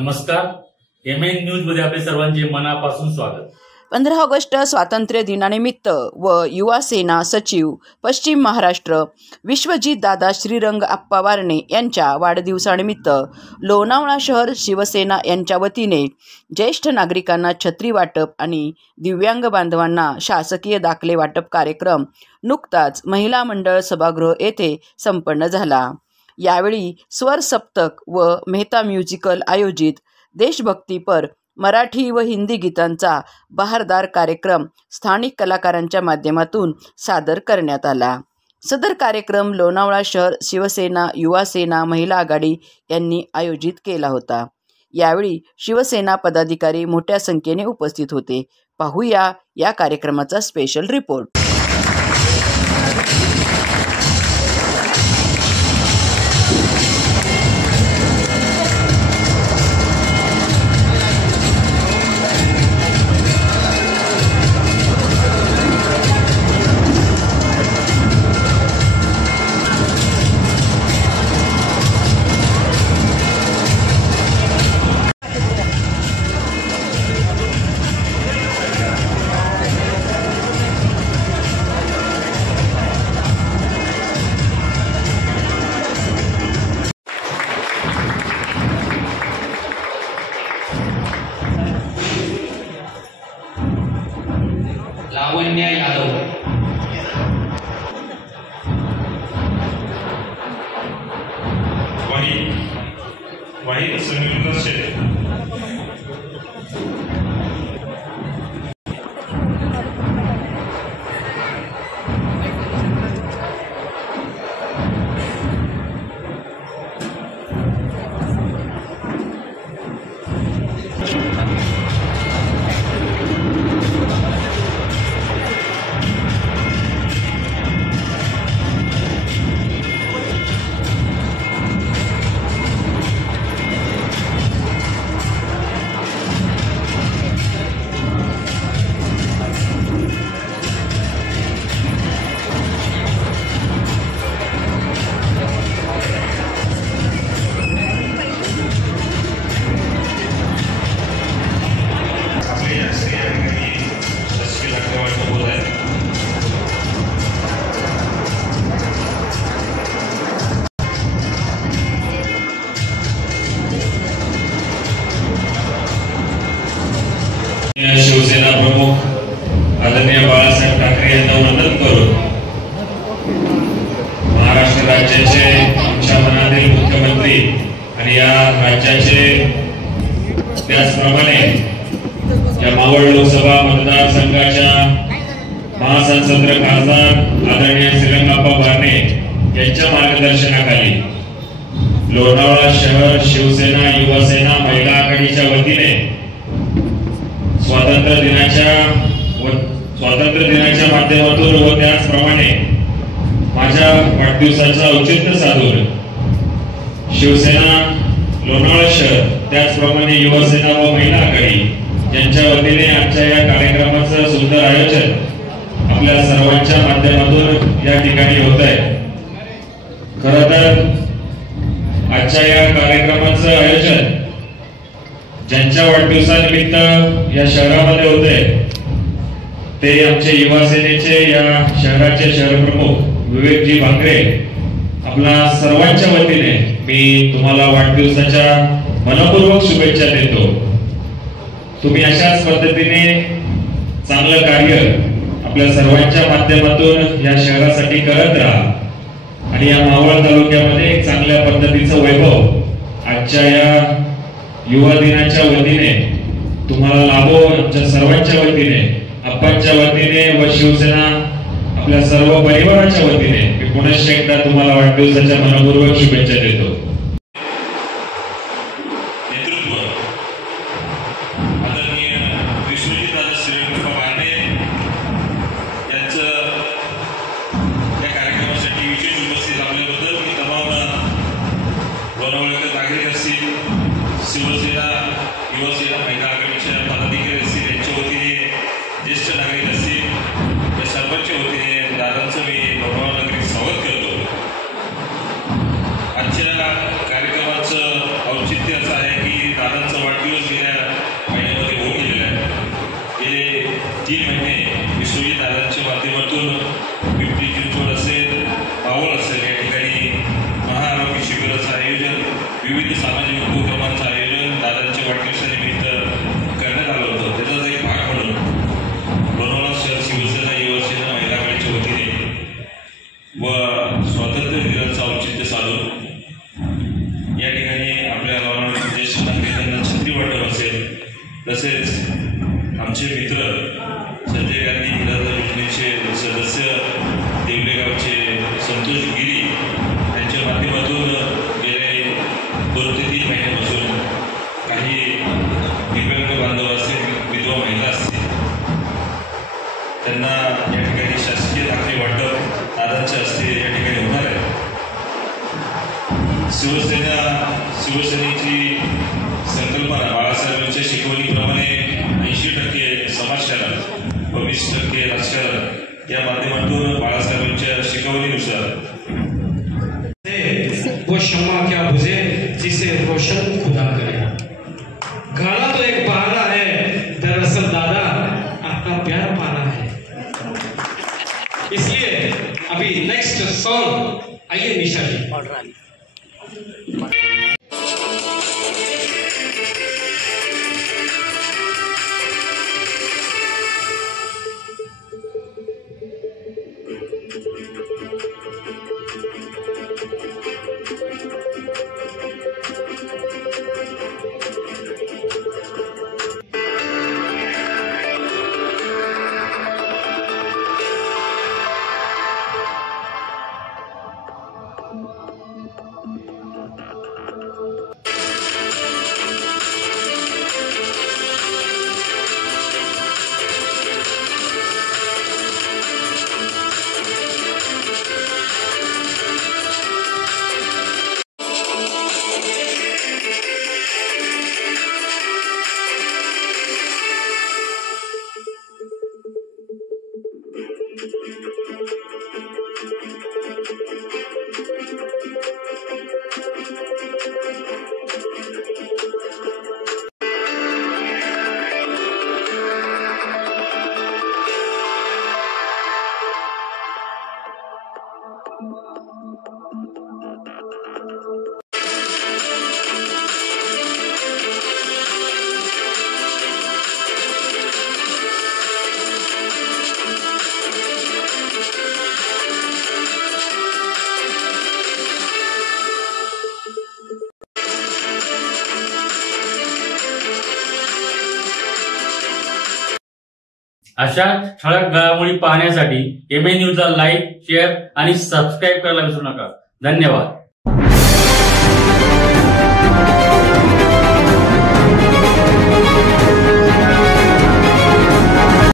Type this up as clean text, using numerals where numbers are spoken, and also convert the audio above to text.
नमस्कार, MN news मध्ये आपले सर्वांचे मनापासून स्वागत। 15 ऑगस्ट स्वातंत्र्य दिनानिमित्त व युवा सेना सचिव पश्चिम महाराष्ट्र विश्वजित दादा श्रीरंग आप्पा वारणे यांच्या वाढदिवसानिमित्त लोणावळा शहर शिवसेना यांच्या वतीने ज्येष्ठ नागरिकांना छत्री वाटप आणि दिव्यांग बांधवांना शासकीय दाखले वाटप कार्यक्रम नुकताच महिला मंडळ सभागृह येथे संपन्न झाला। यावेळी स्वर सप्तक व मेहता म्युझिकल आयोजित देशभक्तीपर मराठी व हिंदी गीतांचा बहारदार कार्यक्रम स्थानिक कलाकारांच्या माध्यमातून सादर करण्यात आला। सदर कार्यक्रम लोणावळा शहर शिवसेना युवा सेना महिला आघाडी यांनी आयोजित केला होता। यावेळी शिवसेना पदाधिकारी मोठ्या संख्येने उपस्थित होते। पाहूया या कार्यक्रमाचा स्पेशल रिपोर्ट। लावण्या यादव, वाहिद समीर शेख, शिवसेना प्रमुख आदरणीय बाळासाहेब ठाकरे यांना वंदन करून महाराष्ट्र राज्याचे आमच्या मनातील मुख्यमंत्री आणि या राज्याचे त्याचप्रमाणे या मावळ लोकसभा मतदारसंघाच्या महासंसद खासदार आदरणीय श्रीरंग आप्पा वारणे यांच्या मार्गदर्शनाखाली लोणावळा शहर शिवसेना युवा सेना महिला आघाडीच्या वतीने स्वातंत्र्य दिनाच्या माध्यमातून व त्याचप्रमाणे माझ्या वाढदिवसाचा औचित्य साधून शिवसेना लोणावळा शहर त्याचप्रमाणे युवा सेना व महिला आघाडी यांच्या वतीने आजच्या या कार्यक्रमाचं सुंदर आयोजन आपल्या सर्वांच्या माध्यमातून या ठिकाणी होत आहे। खरं तर आजच्या या कार्यक्रमाचं आयोजन ज्यांच्या वाढदिवसानिमित्त या शहरामध्ये होते ते आमचे युवा सेनेचे या शहराचे शहर प्रमुख विवेकजी भांगरे, आपल्या सर्वांच्या वतीने मी तुम्हाला वाढदिवसाच्या मनपूर्वक शुभेच्छा देतो। तुम्ही अशाच पद्धतीने चांगलं कार्य आपल्या सर्वांच्या माध्यमातून या शहरासाठी करत राहा आणि या मावळ तालुक्यामध्ये एक चांगल्या पद्धतीचं वैभव आजच्या या युवा दिनाच्या वतीने तुम्हाला लाभो। आमच्या सर्वांच्या वतीने, आप्पांच्या वतीने व शिवसेना आपल्या सर्व परिवाराच्या वतीने मी पुनश्च एकदा तुम्हाला वाढदिवसाच्या मनपूर्वक शुभेच्छा देतो। नेतृत्व आदरणीय विश्वजित दादा श्रीरंग आप्पा वारणे यांचं या कार्यक्रमासाठी विशेष उपस्थित लाभल्याबद्दल मी तमाम लोणावळ्यातील नागरिक असतील, शिवसेना युवा सेना महिला आघाडीच्या पदाधिकारी असतील, यांच्या वतीने ज्येष्ठ नागरिक असतील, या सर्वांच्या वतीने दादांचं मी लोणावळा नागरिक स्वागत करतो। आजच्या तसेच आमचे मित्र संजय गांधी निराधार योजनेचे सदस्य देवलेगावचे संतोष गिरी यांच्या माध्यमातून गेले 2 ते 3 महिन्यापासून काही दिव्यांग बांधव असतील, विधवा महिला असतील, त्यांना या ठिकाणी शासकीय दाखले वाटप दादांच्या हस्ते या ठिकाणी होणार आहे. शिवसेनेची संकल्पना बाळासाहेबांच्या शिकवणीप्रमाणे 80% समाजकारण व 20% राजकारण या माध्यमातून बाळासाहेबांच्या शिकवणीनुसार वो शम्मा क्या बुझे जिसे रोशन खुदा करे. गाना तो एक बहाना है, दरअसल दादा आपका प्यार पाना है. इसलिए अभी नेक्स्ट सॉन्ग आइए निशा जी. अशा ठळक घडामोडी पाहण्यासाठी MN न्यूजला लाईक, शेअर आणि सबस्क्राईब करायला विसरू नका. धन्यवाद.